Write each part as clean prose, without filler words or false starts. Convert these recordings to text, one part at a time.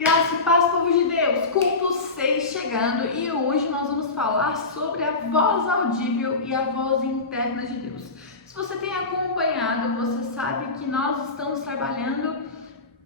Graça e paz, povo de Deus, culto 6 chegando e hoje nós vamos falar sobre a voz audível e a voz interna de Deus. Se você tem acompanhado, você sabe que nós estamos trabalhando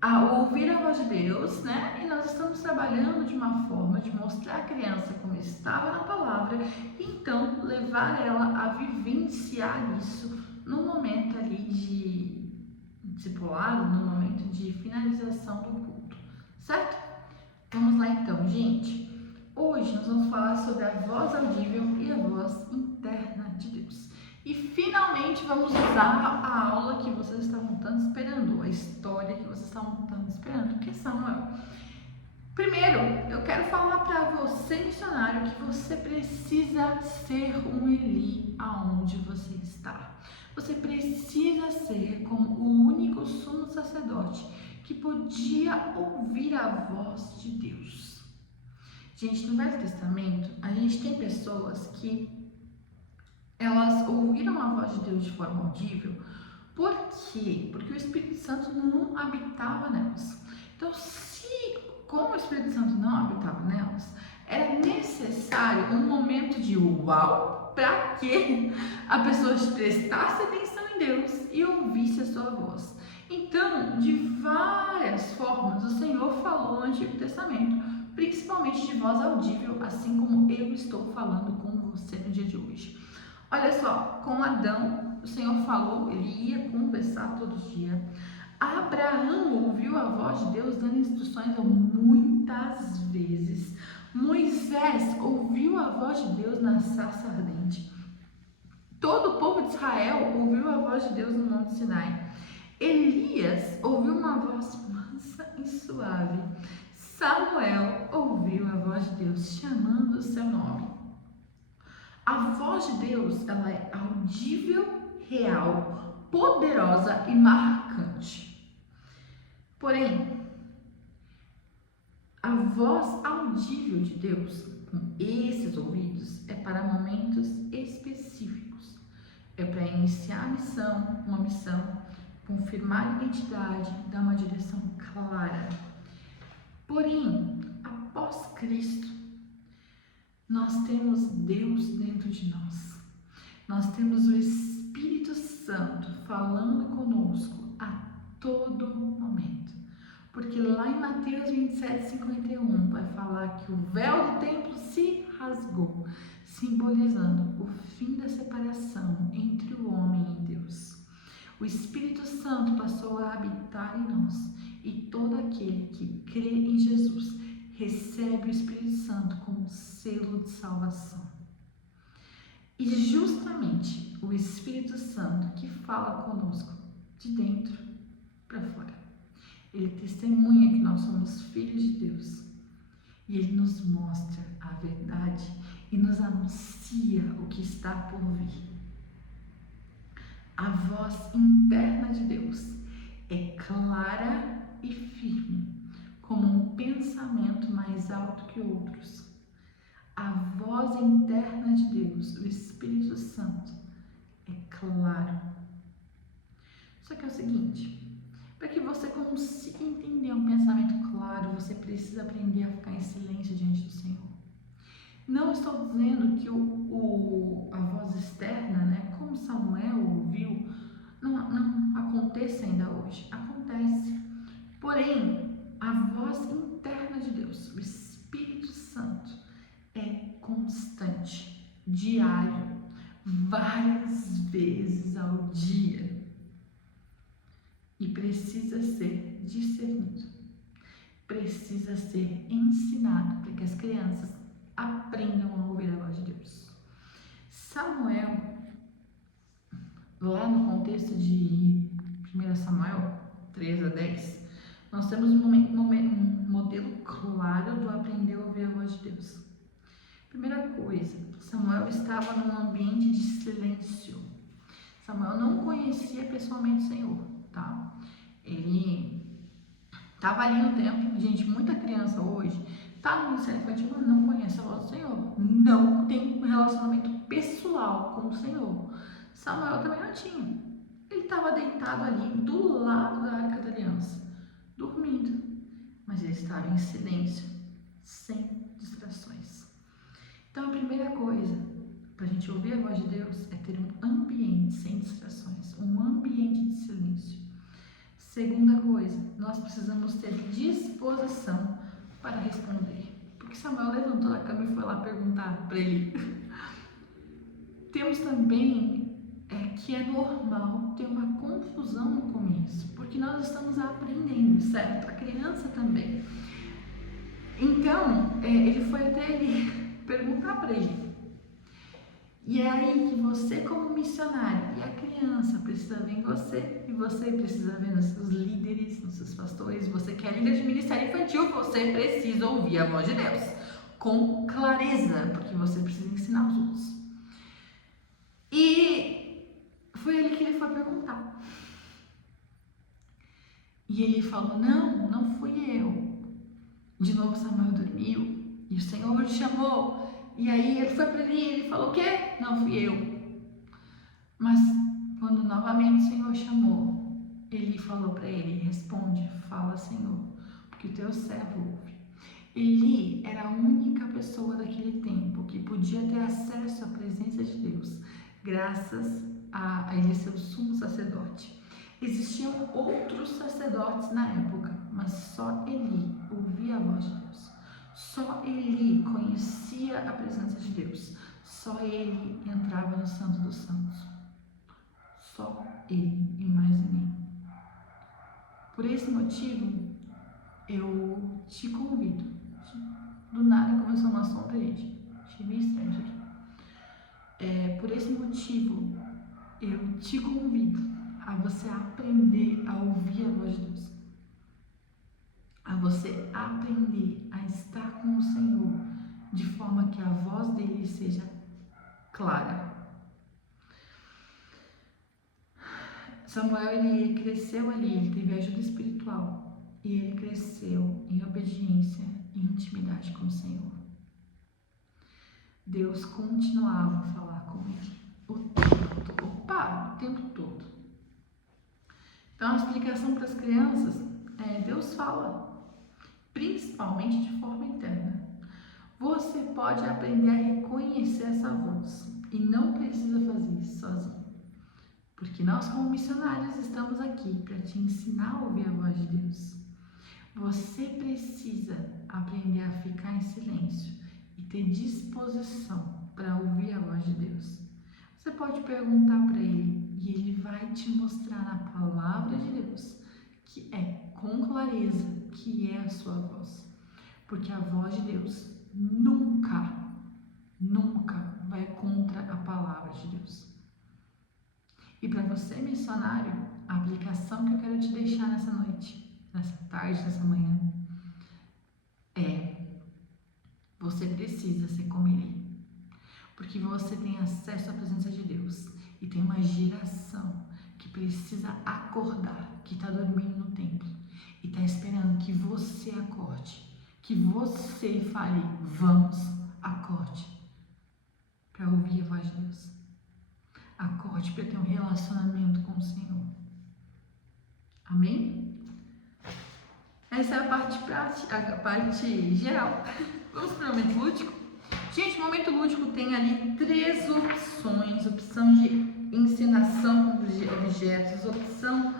a ouvir a voz de Deus, né? E nós estamos trabalhando de uma forma de mostrar à criança como estava na palavra e então levar ela a vivenciar isso no momento ali de discipulado, no momento de finalização do culto. Certo? Vamos lá então, gente. Hoje nós vamos falar sobre a voz audível e a voz interna de Deus. E finalmente vamos usar a aula que vocês estavam tanto esperando, a história que vocês estavam tanto esperando, que é Samuel. Primeiro, eu quero falar para você, missionário, que você precisa ser um Eli aonde você está. Você precisa ser como o único sumo sacerdote que podia ouvir a voz de Deus. Gente, no Velho Testamento, a gente tem pessoas que elas ouviram a voz de Deus de forma audível. Por quê? Porque o Espírito Santo não habitava nelas. Então, como o Espírito Santo não habitava nelas, era necessário um momento de uau para que a pessoa prestasse atenção em Deus e ouvisse a sua voz. Então, de várias formas, o Senhor falou no Antigo Testamento, principalmente de voz audível, assim como eu estou falando com você no dia de hoje. Olha só, com Adão, o Senhor falou, ele ia conversar todo dia. Abraão ouviu a voz de Deus dando instruções muitas vezes. Moisés ouviu a voz de Deus na sarça ardente. Todo o povo de Israel ouviu a voz de Deus no Monte Sinai. Elias ouviu uma voz mansa e suave. Samuel ouviu a voz de Deus chamando o seu nome. A voz de Deus, ela é audível, real, poderosa e marcante. Porém, a voz audível de Deus, com esses ouvidos, é para momentos específicos. É para iniciar a missão, uma missão, confirmar a identidade, dar uma direção clara. Porém, após Cristo, nós temos Deus dentro de nós. Nós temos o Espírito Santo falando conosco a todo momento. Porque lá em Mateus 27:51 vai falar que o véu do templo se rasgou, simbolizando o fim da separação entre o homem e Deus. O Espírito Santo passou a habitar em nós e todo aquele que crê em Jesus recebe o Espírito Santo como selo de salvação. E justamente o Espírito Santo que fala conosco de dentro para fora. Ele testemunha que nós somos filhos de Deus. E ele nos mostra a verdade e nos anuncia o que está por vir. A voz interna de Deus é clara e firme, como um pensamento mais alto que outros. A voz interna de Deus, o Espírito Santo, é claro. Só que é o seguinte, para que você consiga entender um pensamento claro, você precisa aprender a ficar em silêncio diante do Senhor. Não estou dizendo que a voz externa, né, como Samuel ouviu, não aconteça ainda hoje. Acontece. Porém, a voz interna de Deus, o Espírito Santo, é constante, diário, várias vezes ao dia. E precisa ser discernido, precisa ser ensinado para que as crianças aprendam a ouvir a voz de Deus. Samuel, lá no contexto de 1 Samuel 3-10, nós temos um modelo claro do aprender a ouvir a voz de Deus. Primeira coisa, Samuel estava num ambiente de silêncio. Samuel não conhecia pessoalmente o Senhor, tá? Ele estava ali no templo. Gente, muita criança hoje está no ministério infantil, mas não conhece a voz do Senhor. Não tem um relacionamento pessoal com o Senhor. Samuel também não tinha. Ele estava deitado ali do lado da Arca da Aliança, dormindo. mas ele estava em silêncio, sem distrações. Então, a primeira coisa para a gente ouvir a voz de Deus é ter um ambiente sem distrações, um ambiente de silêncio. Segunda coisa, nós precisamos ter disposição para responder. Porque Samuel levantou da cama e foi lá perguntar para ele. Temos também que é normal ter uma confusão no começo, porque nós estamos aprendendo, certo? A criança também. Então, ele foi até ele perguntar para ele. E é aí que você, como missionário, e a criança precisa ver em você, e você precisa ver nos seus líderes, nos seus pastores. Você que é líder de ministério infantil, você precisa ouvir a voz de Deus com clareza, porque você precisa ensinar os outros. E foi ele que ele foi perguntar. E ele falou, não fui eu. De novo Samuel dormiu, e o Senhor o chamou. E aí ele foi para ele e ele falou, o quê? Não fui eu. Mas quando novamente o Senhor chamou, ele falou para ele, responde, fala Senhor, porque o teu servo ouve. Eli era a única pessoa daquele tempo que podia ter acesso à presença de Deus, graças a ele ser o sumo sacerdote. Existiam outros sacerdotes na época, mas só Eli ouvia a voz de Deus. Só Eli conhecia a presença de Deus. Só ele entrava no Santo dos Santos. Só ele e mais ninguém. Por esse motivo, eu te convido. Do nada começou uma sombra, gente. Achei meio estranho isso aqui. Por esse motivo, eu te convido a você aprender a ouvir a voz de Deus. A você aprender a estar com o Senhor de forma que a voz dele seja clara. Samuel, ele cresceu ali, ele teve ajuda espiritual e ele cresceu em obediência e intimidade com o Senhor. Deus continuava a falar com ele o tempo todo. Então, a explicação para as crianças é: Deus fala, principalmente de forma interna. Você pode aprender a reconhecer essa voz e não precisa fazer isso sozinho. Porque nós, como missionários, estamos aqui para te ensinar a ouvir a voz de Deus. Você precisa aprender a ficar em silêncio e ter disposição para ouvir a voz de Deus. Você pode perguntar para ele e ele vai te mostrar na palavra de Deus, que é com clareza, que é a sua voz. Porque a voz de Deus nunca vai contra a palavra de Deus. E para você, missionário, a aplicação que eu quero te deixar nessa noite, nessa tarde, nessa manhã, você precisa ser como ele. Porque você tem acesso à presença de Deus e tem uma geração que precisa acordar, que está dormindo no templo e está esperando que você acorde, que você fale, vamos, acorde, para ouvir a voz de Deus. Acorde para ter um relacionamento com o Senhor. Amém? Essa é a parte prática, a parte geral. Vamos para o momento lúdico? Gente, o momento lúdico tem ali 3 opções: opção de encenação com objetos, opção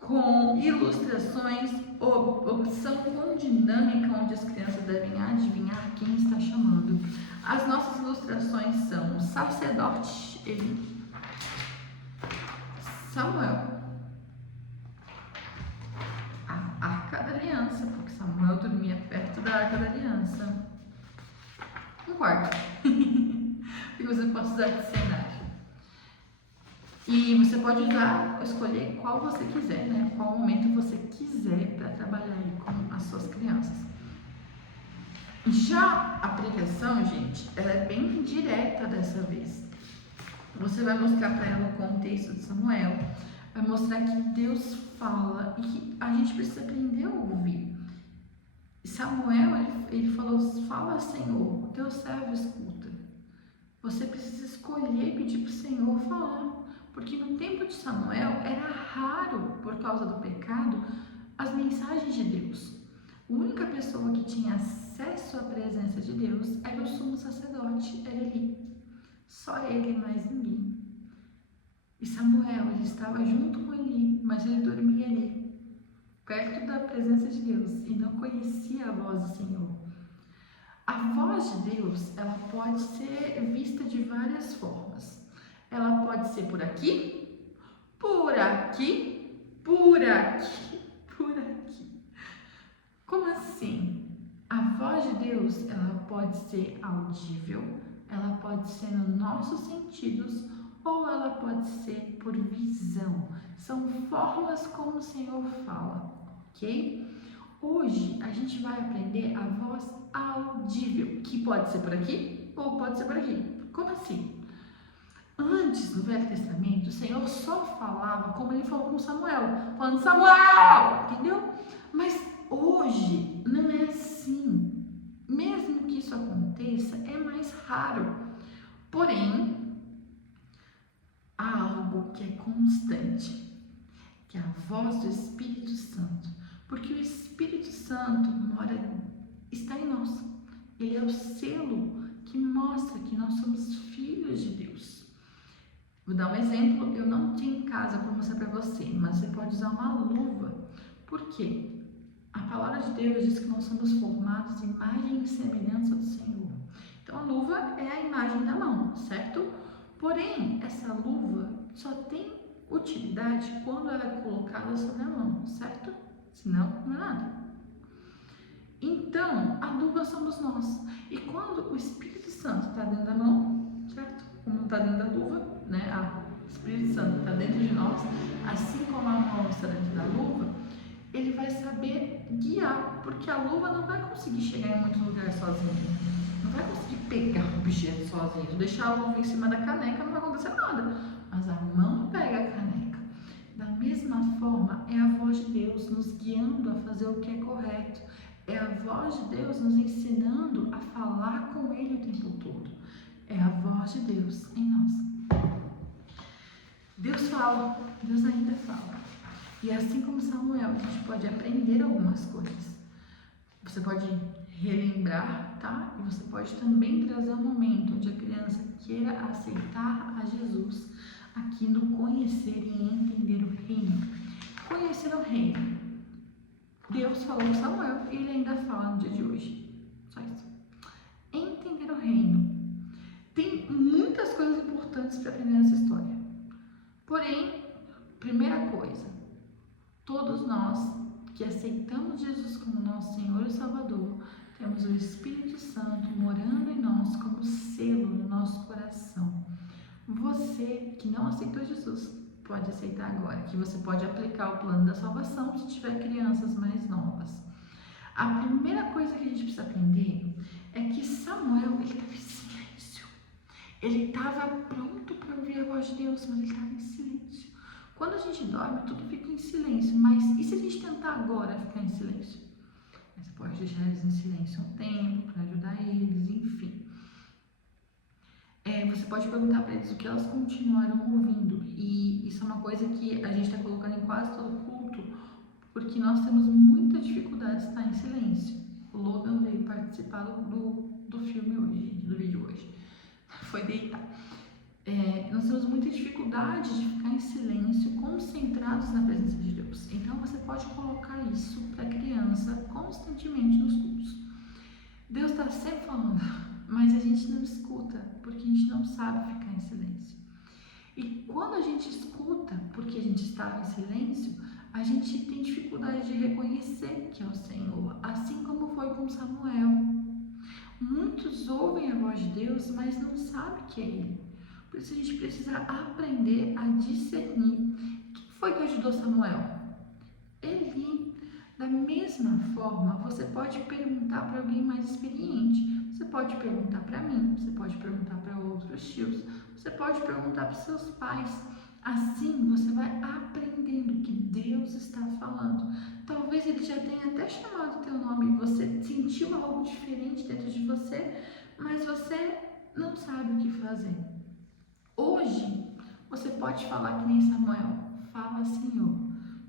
com ilustrações, opção com dinâmica, onde as crianças devem adivinhar quem está chamando. As nossas ilustrações são o sacerdote Eli, Samuel, a Arca da Aliança, porque Samuel dormia perto da Arca da Aliança, um quarto que você pode usar de cenário. E você pode escolher qual você quiser, né? Qual momento você quiser para trabalhar aí com as suas crianças. Já a pregação, gente, ela é bem direta dessa vez. Você vai mostrar para ela o contexto de Samuel, vai mostrar que Deus fala e que a gente precisa aprender a ouvir. Samuel, ele falou, fala Senhor, o teu servo escuta. Você precisa escolher e pedir para o Senhor falar. Porque no tempo de Samuel era raro, por causa do pecado, as mensagens de Deus. A única pessoa que tinha acesso à presença de Deus era o sumo sacerdote, era Eli. Só ele, mais ninguém. E Samuel, ele estava junto com Eli, mas ele dormia ali, perto da presença de Deus, e não conhecia a voz do Senhor. A voz de Deus, ela pode ser vista de várias formas. Ela pode ser por aqui, por aqui, por aqui, por aqui. Como assim? A voz de Deus, ela pode ser audível, ela pode ser nos nossos sentidos, ou ela pode ser por visão. São formas como o Senhor fala, ok? Hoje a gente vai aprender a voz audível, que pode ser por aqui ou pode ser por aqui. Como assim? Antes, no Velho Testamento, o Senhor só falava como ele falou com Samuel, falando Samuel, entendeu? Mas hoje não é assim. Mesmo que isso aconteça, é mais raro. Porém, há algo que é constante, que é a voz do Espírito Santo, porque o Espírito Santo está em nós. Ele é o selo que mostra que nós somos filhos de Deus. Vou dar um exemplo, eu não tenho em casa para mostrar para você, mas você pode usar uma luva. Por quê? A palavra de Deus diz que nós somos formados em imagem e semelhança do Senhor. Então a luva é a imagem da mão, certo? Porém, essa luva só tem utilidade quando ela é colocada sobre a mão, certo? Senão, não é nada. Então, a luva somos nós. E quando o Espírito Santo está dentro da mão, certo? Como não está dentro da luva, né? O Espírito Santo está dentro de nós, assim como a mão está dentro da luva, ele vai saber guiar, porque a luva não vai conseguir chegar em muitos lugares sozinha. Não vai conseguir pegar o objeto sozinho. Deixar a luva em cima da caneca não vai acontecer nada. Mas a mão pega a caneca. Da mesma forma, é a voz de Deus nos guiando a fazer o que é correto. É a voz de Deus nos ensinando a falar com Ele o tempo todo. É a voz de Deus em nós. Deus fala, Deus ainda fala. E assim como Samuel, a gente pode aprender algumas coisas. Você pode relembrar, tá? E você pode também trazer um momento onde a criança queira aceitar a Jesus aqui no conhecer e entender o reino. Conhecer o reino. Deus falou com Samuel e ele ainda fala no dia de hoje. Só isso. Entender o reino. Tem muitas coisas importantes para aprender nessa história. Porém, primeira coisa, todos nós que aceitamos Jesus como nosso Senhor e Salvador, temos o Espírito Santo morando em nós como selo no nosso coração. Você que não aceitou Jesus, pode aceitar agora, que você pode aplicar o plano da salvação se tiver crianças mais novas. A primeira coisa que a gente precisa aprender é que Samuel, ele estava em silêncio. Ele estava pronto para ouvir a voz de Deus, mas ele estava em silêncio. Quando a gente dorme, tudo fica em silêncio, mas e se a gente tentar agora ficar em silêncio? Você pode deixar eles em silêncio um tempo para ajudar eles, enfim. Você pode perguntar para eles o que elas continuaram ouvindo, e isso é uma coisa que a gente está colocando em quase todo culto, porque nós temos muita dificuldade de estar em silêncio. O Logan veio participar do filme hoje, do vídeo hoje, foi deitar. Nós temos muita dificuldade de ficar em silêncio, concentrados na presença de Deus. Então você pode colocar isso para a criança constantemente nos cultos. Deus está sempre falando, mas a gente não escuta, porque a gente não sabe ficar em silêncio. E quando a gente escuta, porque a gente estava em silêncio, a gente tem dificuldade de reconhecer que é o Senhor, assim como foi com Samuel. Muitos ouvem a voz de Deus, mas não sabem que é Ele. Por isso a gente precisa aprender a discernir. Quem foi que ajudou Samuel? Eli. Da mesma forma, você pode perguntar para alguém mais experiente. Você pode perguntar para mim, você pode perguntar para outros tios, você pode perguntar para seus pais. Assim você vai aprendendo que Deus está falando. Talvez Ele já tenha até chamado o teu nome e você sentiu algo diferente dentro de você, mas você não sabe o que fazer. Hoje, você pode falar que nem Samuel. Fala, Senhor,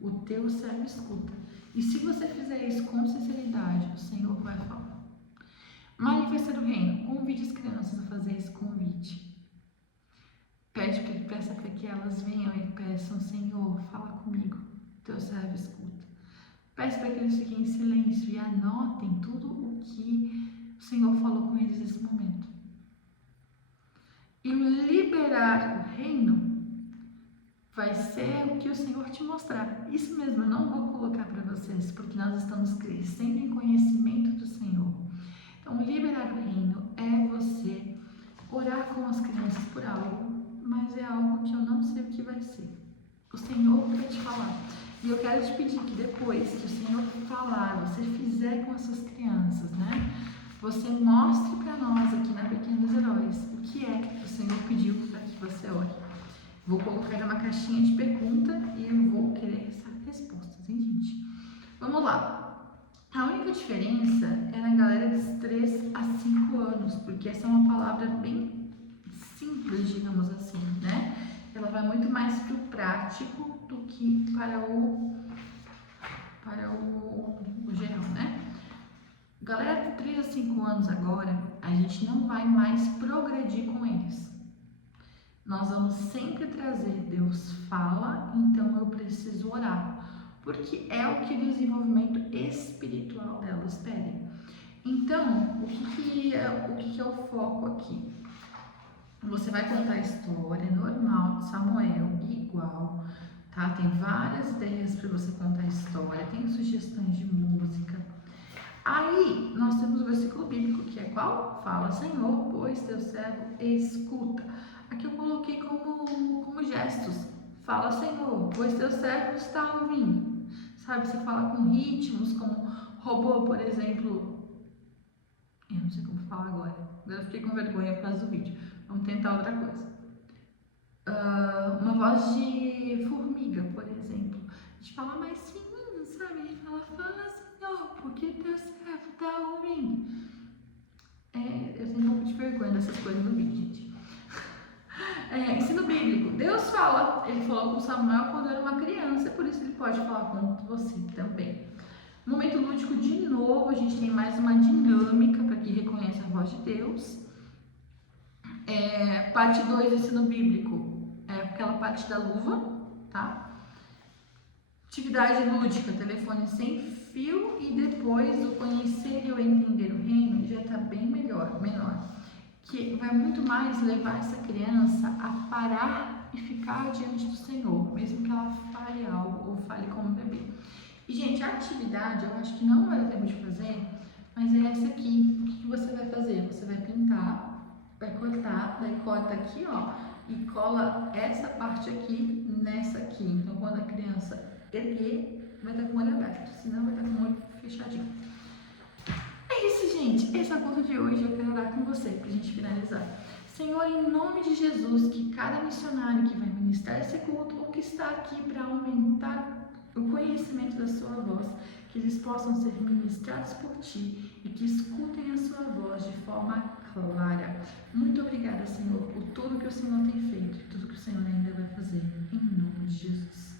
o teu servo escuta. E se você fizer isso com sinceridade, o Senhor vai falar. Manifestar o reino. Convide as crianças a fazer esse convite. Peça para que elas venham e peçam: Senhor, fala comigo. Teu servo escuta. Peça para que eles fiquem em silêncio e anotem tudo o que o Senhor falou com eles nesse momento. E o liberar o reino vai ser o que o Senhor te mostrar. Isso mesmo, eu não vou colocar para vocês, porque nós estamos crescendo em conhecimento do Senhor. Então, liberar o reino é você orar com as crianças por algo, mas é algo que eu não sei o que vai ser. O Senhor vai te falar. E eu quero te pedir que depois que o Senhor falar, você fizer com essas crianças, né? Você mostre para nós aqui na Pequenos Heróis o que é que o Senhor pediu para que você ore. Vou colocar uma caixinha de pergunta e eu vou querer essa respostas, hein, gente? Vamos lá. A única diferença é na galera dos 3 a 5 anos, porque essa é uma palavra bem simples, digamos assim, né? Ela vai muito mais para o prático do que para o geral, né? Galera de 3 a 5 anos agora, a gente não vai mais progredir com eles. Nós vamos sempre trazer Deus fala, então eu preciso orar, porque é o que o desenvolvimento espiritual delas pede. Então, o que é o foco aqui? Você vai contar a história normal de Samuel, igual, tá? Tem várias ideias para você contar a história, tem sugestões de música. Aí, nós temos o versículo bíblico, que é qual? Fala, Senhor, pois teu servo escuta. Aqui eu coloquei como gestos. Fala, Senhor, pois teu servo está ouvindo. Sabe, você fala com ritmos, como robô, por exemplo. Eu não sei como falar agora. Agora eu fiquei com vergonha por causa do vídeo. Vamos tentar outra coisa. Uma voz de formiga, por exemplo. A gente fala mais fininho, sabe? A gente fala, Senhor, porque teu servo está ouvindo. Eu tenho um pouco de vergonha dessas coisas no vídeo, gente. Ensino bíblico. Deus fala. Ele falou com Samuel quando era uma criança, por isso ele pode falar com você também. Momento lúdico, de novo, a gente tem mais uma dinâmica para que reconheça a voz de Deus. Parte 2 do ensino bíblico é aquela parte da luva, tá? Atividade lúdica, telefone sem fio, e depois o conhecer e o entender o reino já está bem menor, que vai muito mais levar essa criança a parar e ficar diante do Senhor, mesmo que ela fale algo ou fale como bebê. E, gente, a atividade eu acho que não vai dar tempo de fazer, mas é essa aqui. O que você vai fazer? Você vai pintar, vai cortar, daí corta aqui, ó, e cola essa parte aqui nessa aqui. Então, quando a criança erguer, vai estar com o olho aberto, senão vai estar com o olho fechadinho. É isso, gente. Esse é o culto de hoje. Eu quero orar com você pra gente finalizar. Senhor, em nome de Jesus, que cada missionário que vai ministrar esse culto ou que está aqui para aumentar o conhecimento da sua voz, que eles possam ser ministrados por ti e que escutem a sua voz de forma clara. Muito obrigada, Senhor, por tudo que o Senhor tem feito e tudo que o Senhor ainda vai fazer. Em nome de Jesus.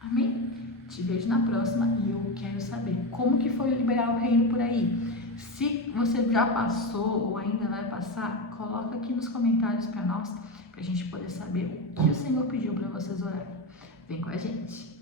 Amém? Te vejo na próxima e eu quero saber como que foi liberar o reino por aí. Se você já passou ou ainda vai passar, coloca aqui nos comentários para nós, para a gente poder saber o que o Senhor pediu para vocês orarem. Vem com a gente!